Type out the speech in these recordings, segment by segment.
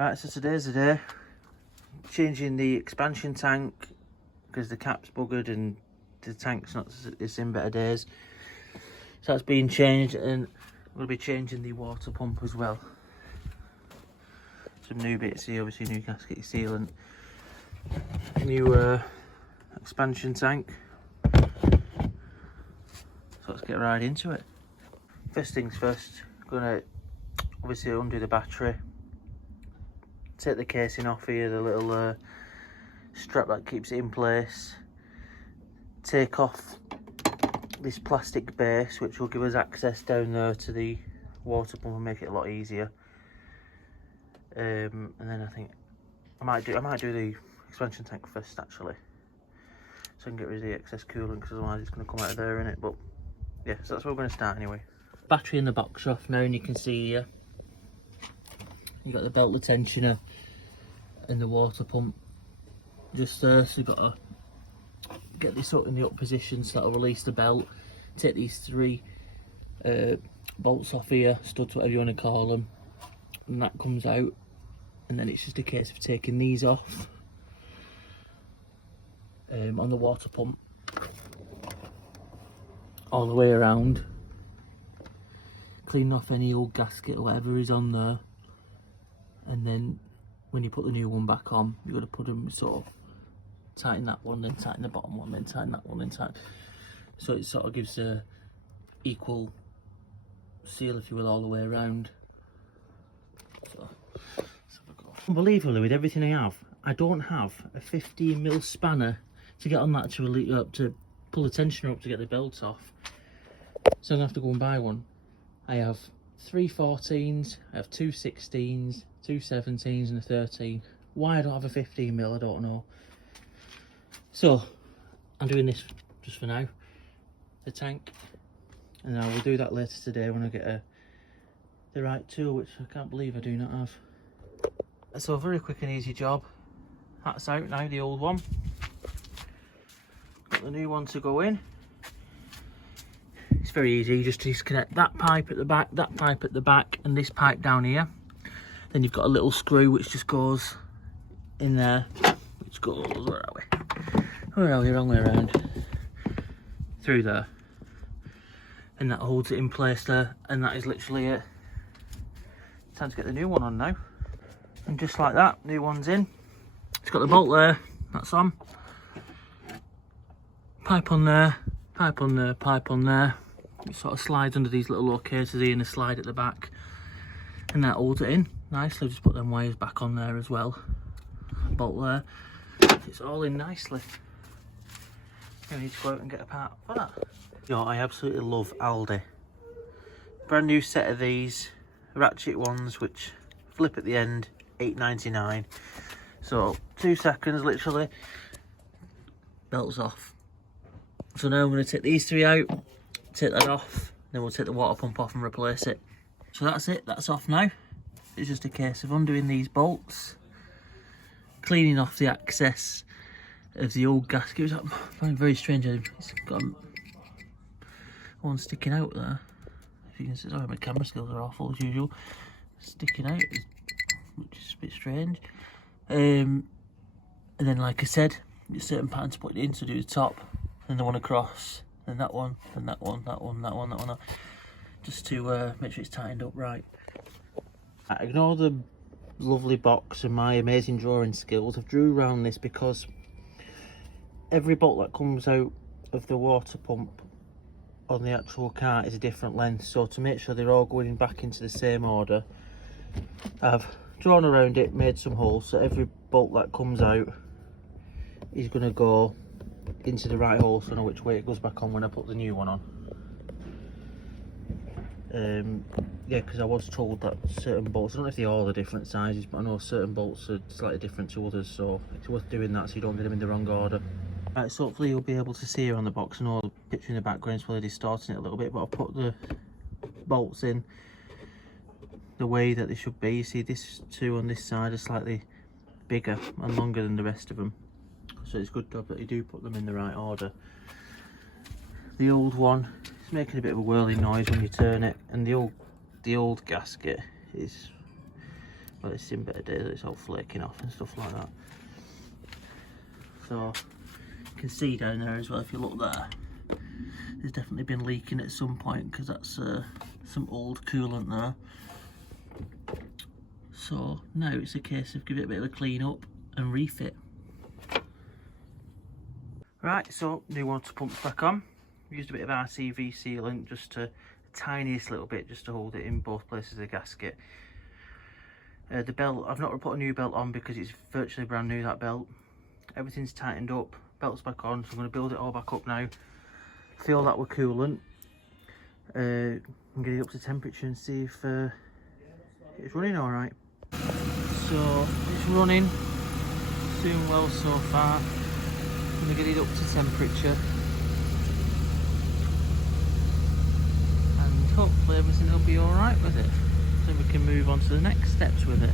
Right, so today's the day. Changing the expansion tank because the cap's buggered and the tank's not, it's in better days. So that's being changed, and I'm going to be changing the water pump as well. Some new bits here, obviously new gasket sealant, new expansion tank. So let's get right into it. First things first, going to obviously undo the battery. Take the casing off here, the little strap that keeps it in place. Take off this plastic base, which will give us access down there to the water pump and make it a lot easier. And then I think I might do the expansion tank first actually, so I can get rid of the excess coolant, because otherwise it's going to come out of there, innit? But yeah, so that's where we're going to start anyway. Battery in the box off now, and you can see here you got the belt tensioner and the water pump just there. So you've got to get this up in the up position, so that'll release the belt. Take these three bolts off here, studs, whatever you want to call them, and that comes out. And then it's just a case of taking these off on the water pump all the way around, cleaning off any old gasket or whatever is on there. And then when you put the new one back on, you've got to put them sort of tighten that one, then tighten the bottom one, then tighten that one, then tighten. So it sort of gives a equal seal, if you will, all the way around. So let's have a go. Unbelievably, with everything I have, I don't have a 15mm spanner to get on that to pull the tensioner up to get the belt off. So I'm gonna have to go and buy one. I have 3 14s, I have 2 16s, 2 17s and a 13. Why I don't have a 15mm, I don't know. So I'm doing this just for now, the tank, and I will do that later today when I get the right tool, which I can't believe I do not have. So a very quick and easy job. That's out now, the old one. Got the new one to go in. It's very easy, you just disconnect that pipe at the back, that pipe at the back, and this pipe down here. Then you've got a little screw which just goes in there, which goes, where are we? Where are we? Wrong way around. Through there. And that holds it in place there, and that is literally it. Time to get the new one on now. And just like that, new one's in. It's got the bolt there, that's on. Pipe on there, pipe on there, pipe on there. It sort of slides under these little locators here and a slide at the back. And that holds it in nicely. Just put them wires back on there as well. Bolt there. It's all in nicely. I need to go out and get a part for that. You know, I absolutely love Aldi. Brand new set of these ratchet ones which flip at the end, £8.99. So 2 seconds literally, belt's off. So now I'm going to take these 3 out, take that off, then we'll take the water pump off and replace it. So that's it, that's off now. It's just a case of undoing these bolts, cleaning off the excess of the old gasket. I find it very strange, it's got one sticking out there. If you can see, sorry, my camera skills are awful as usual. Sticking out, which is a bit strange. And then, like I said, a certain pattern to put it in, to do the top, and the one across, and that one, and that one, that one, that one, that one, just to make sure it's tightened up right. Ignore the lovely box and my amazing drawing skills. I've drew around this because every bolt that comes out of the water pump on the actual car is a different length, so to make sure they're all going back into the same order, I've drawn around it, made some holes, so every bolt that comes out is going to go into the right hole, so I know which way it goes back on when I put the new one on. Yeah, because I was told that certain bolts, I don't know if they all are different sizes, but I know certain bolts are slightly different to others, so it's worth doing that so you don't get them in the wrong order. Right, so hopefully you'll be able to see here on the box. I know the picture in the background is probably distorting it a little bit, but I'll put the bolts in the way that they should be. You see this 2 on this side are slightly bigger and longer than the rest of them, so it's good job that you do put them in the right order. The old one is making a bit of a whirling noise when you turn it, and the old gasket is But it's seen better days, it's all flaking off and stuff like that. So you can see down there as well, if you look there, there's definitely been leaking at some point, because that's some old coolant there. So now it's a case of give it a bit of a clean up and refit. Right, so new water pump's back on. Used a bit of RCV sealant, just the tiniest little bit, just to hold it in both places of the gasket. The belt, I've not put a new belt on because it's virtually brand new, that belt. Everything's tightened up, belt's back on, so I'm going to build it all back up now. Fill that with coolant, and get it up to temperature and see if it's running alright. So it's running, doing well so far. I'm going to get it up to temperature, and hopefully everything will be alright with it. Then we can move on to the next steps with it,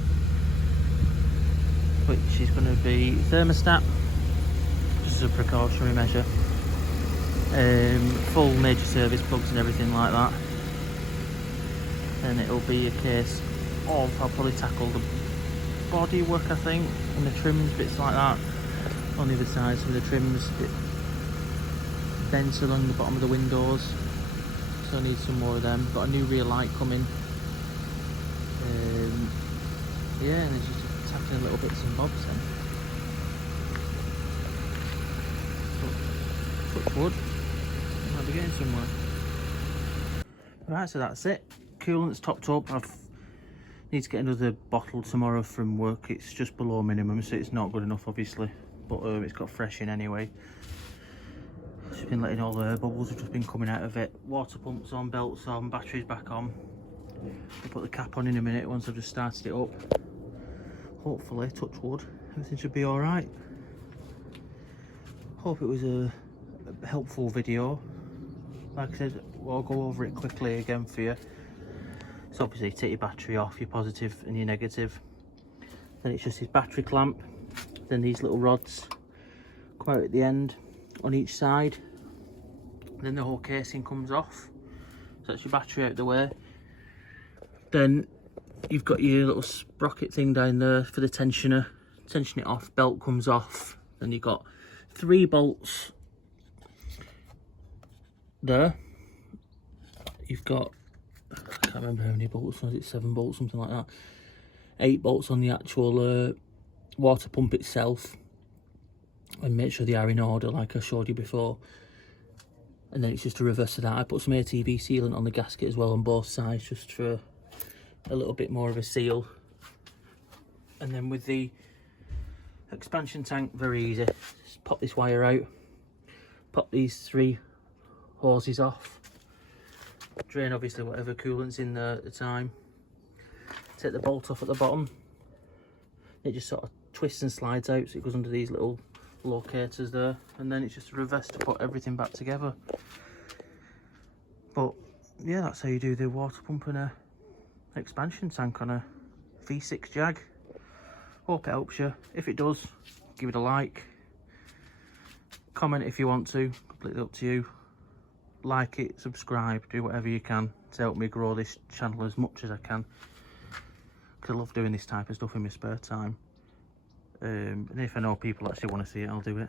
which is going to be thermostat, just as a precautionary measure. Full major service plugs and everything like that. Then it'll be a case of, I'll probably tackle the body work, I think, and the trims, bits like that. On the other side, some of the trims, bit bent along the bottom of the windows, so I need some more of them. Got a new rear light coming. Yeah, and it's just tackling little bits and bobs then. Touch wood, might be getting somewhere. Right, so that's it. Coolant's topped up. I need to get another bottle tomorrow from work. It's just below minimum, so it's not good enough, obviously. But it's got fresh in anyway. Just been letting all the bubbles have just been coming out of it. Water pumps on, belts on, batteries back on. I'll put the cap on in a minute once I've just started it up. Hopefully, touch wood, everything should be alright. Hope it was a helpful video. Like I said, I'll go over it quickly again for you. So obviously take your battery off, your positive and your negative. Then it's just this battery clamp. Then these little rods come out at the end on each side. Then the whole casing comes off. So that's your battery out the way. Then you've got your little sprocket thing down there for the tensioner. Tension it off, belt comes off. Then you've got 3 bolts there. You've got, I can't remember how many bolts, was it 7 bolts, something like that. 8 bolts on the actual water pump itself. And make sure they are in order like I showed you before. And then it's just a reverse of that. I put some ATV sealant on the gasket as well on both sides, just for a little bit more of a seal. And then with the expansion tank, very easy. Just pop this wire out, pop these 3 hoses off, drain obviously whatever coolant's in there at the time, take the bolt off at the bottom. It just sort of twists and slides out, so it goes under these little locators there, and then it's just a reverse to put everything back together. But yeah, that's how you do the water pump and a expansion tank on a V6 Jag. Hope it helps you. If it does, give it a like, comment if you want to, completely up to you. Like it, subscribe, do whatever you can to help me grow this channel as much as I can, because I love doing this type of stuff in my spare time. And if I know people actually want to see it, I'll do it.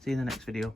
See you in the next video.